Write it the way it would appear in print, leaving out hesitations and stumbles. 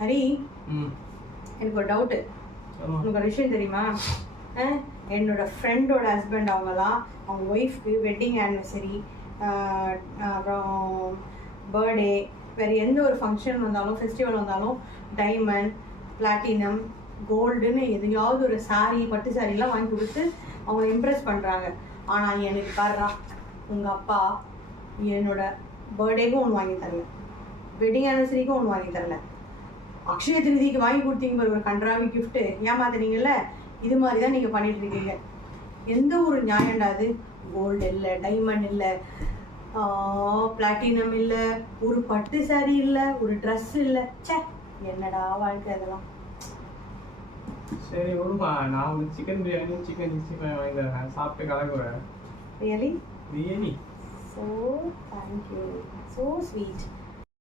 ஹரி, எனக்கு ஒரு டவுட்டு. உனக்கு ஒரு விஷயம் தெரியுமா? என்னோட ஃப்ரெண்டோட ஹஸ்பண்ட் அவங்க ஒய்ஃப்க்கு வெட்டிங் ஆனிவர்சரி, அப்புறம் பர்த்டே, வேறு எந்த ஒரு ஃபங்க்ஷன் வந்தாலும் ஃபெஸ்டிவல் வந்தாலும் டைமண்ட், பிளாட்டினம், கோல்டுன்னு எதையாவது ஒரு சாரீ, பட்டு சாரீலாம் வாங்கி கொடுத்து அவங்கள இம்ப்ரெஸ் பண்ணுறாங்க. ஆனால் எனக்கு பாருறா, உங்கள் அப்பா என்னோட பர்த்டேக்கும் ஒன்று வாங்கி தரல, வெட்டிங் ஆனிவர்சரிக்கும் ஒன்று வாங்கி தரல, அக்ஷய திருதிக்கு வாங்கி கொடுத்தீங்க ஒரு கன்றாவி கிஃப்ட்டு, ஏமாத்துறீங்கல்ல. இது மாதிரி தான் நீங்கள் பண்ணிட்டு இருக்கீங்க. எந்த ஒரு நியாயம்டாது? கோல்டு இல்லை, டைமண்ட் இல்லை, பிளாட்டினம் இல்லை, ஒரு பட்டு சாரி இல்லை, ஒரு ட்ரெஸ் இல்லை. சே, என்னடா வாழ்க்கை அதெல்லாம். சரி விடுமா, நான் ஒரு சிக்கன் பிரியாணி, சிக்கன் 65 வாங்கி தரேன், சாப்பிட்டு கலக்குறேன். Really? Really. So thank you, so sweet.